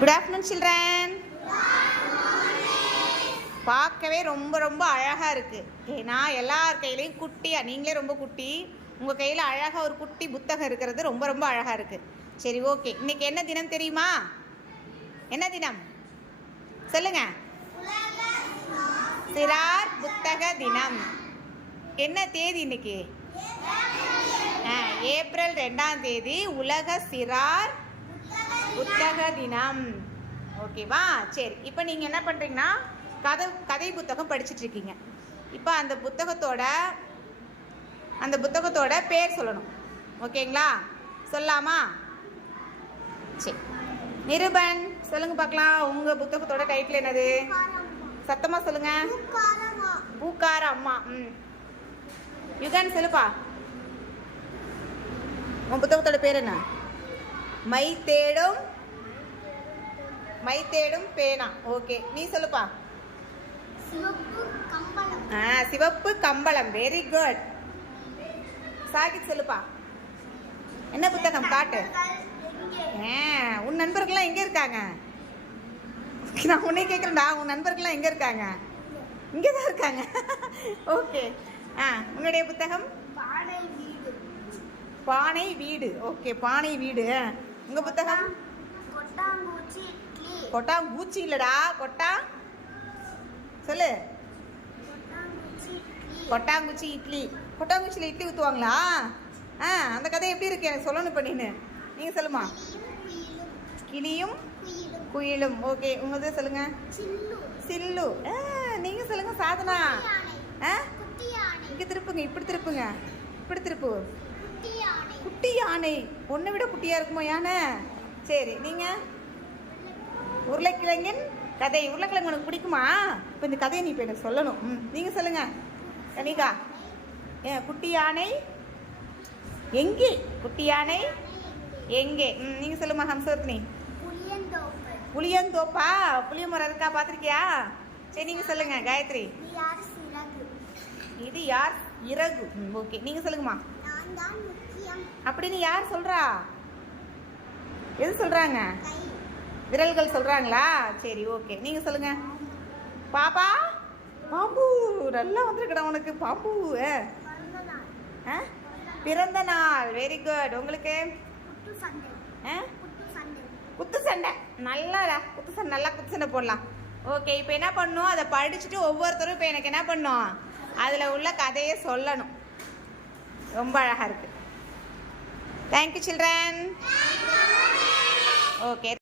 Good afternoon children. பார்க்கவே ரொம்ப ரொம்ப அழகாக இருக்குது. ஏன்னா எல்லார் கையிலையும் குட்டியாக, நீங்களே ரொம்ப குட்டி, உங்கள் கையில் அழகாக ஒரு குட்டி புத்தகம் இருக்கிறது ரொம்ப ரொம்ப அழகாக இருக்குது. சரி, ஓகே. இன்னைக்கு என்ன தினம் தெரியுமா? என்ன தினம் சொல்லுங்க? சிறார் புத்தக தினம். என்ன தேதி இன்னைக்கு? ஏப்ரல் 2ஆம் தேதி உலக சிறார் புத்தக தினம். ஓகேவா? சரி, இப்போ நீங்கள் என்ன பண்ணுறீங்கன்னா கதை புத்தகம் படிச்சுட்டு இருக்கீங்க. இப்போ அந்த புத்தகத்தோட பேர் சொல்லணும். ஓகேங்களா? சொல்லலாமா? சரி, நிருபன் சொல்லுங்க பார்க்கலாம். உங்கள் புத்தகத்தோட டைட்டில் என்னது? சத்தமாக சொல்லுங்க. பூக்கார அம்மா. யுகன் சொல்லுப்பா, உன் புத்தகத்தோட பேர் என்ன? மை தேடும் பேனா. ஓகே, நீ சொல்லுப்பா. சிவப்பு கம்பளம். Very good. சாகித் சொல்லுப்பா, என்ன புத்தகம் காட்டு. உன் நண்பர்கள்லாம் எங்கே இருக்காங்க? நான் உன்னை கேட்குறேன்டா, உன் நண்பர்கள்லாம் எங்கே இருக்காங்க? இங்கே தான் இருக்காங்க. ஓகே. உன்னுடைய புத்தகம் பானை வீடு. ஓகே, பானை வீடு. உங்கள் புத்தகம்? கொட்டாங்குச்சி இல்லடா, சொல்லு. கொட்டாங்குச்சி இட்லி. கொட்டாங்குச்சியில் இட்லி ஊற்றுவாங்களா? அந்த கதை எப்படி இருக்கு எனக்கு சொல்லணும் பண்ணின்னு. நீங்கள் சொல்லுமா. கிளியும் குயிலும். ஓகே, உங்களது சொல்லுங்க. சில்லு. நீங்கள் சொல்லுங்க. சாதனா. இங்கே திருப்புங்க, இப்படி திருப்புங்க, இப்படி திருப்பு. குட்டி யானை. ஒன்றை விட குட்டியாக இருக்குமோ யானை? சரி, நீங்கள்? உருளைக்கிழங்கின் கதை. உருளைக்கிழங்கு உனக்கு பிடிக்குமா? இப்போ இந்த கதையை நீ இப்போ எனக்கு சொல்லணும். நீங்கள் சொல்லுங்க. கனிகா. குட்டி யானை எங்கே? குட்டி யானை எங்கே? நீங்கள் சொல்லுமா. ஹம்சவர்த்தினி. புளியந்தோப்பா? புளிய மரம் இருக்கா? பார்த்துருக்கியா? சரி, நீங்கள் சொல்லுங்க. காயத்ரி. இது யார்? இறகு. ஓகே, நீங்கள் சொல்லுங்கம்மா. அப்படின்னு யார் சொல்கிறா? எது சொல்கிறாங்க? விரல்கள் சொல்கிறாங்களா? சரி, ஓகே, நீங்கள் சொல்லுங்கள். பாப்பா. பாம்பு. நல்லா வந்துருக்கடா உனக்கு பாம்பு. பிறந்த நாள். Very good. உங்களுக்கு? குத்து சண்டை. நல்லாடா, குத்து சண்டை. நல்லா குத்து சண்டை போடலாம். ஓகே, இப்போ என்ன பண்ணணும்? அதை படிச்சுட்டு ஒவ்வொருத்தரும் இப்போ எனக்கு என்ன பண்ணணும்? அதில் உள்ள கதையை சொல்லணும். ரொம்ப அழகாக இருக்குது. Thank you children. ஓகே.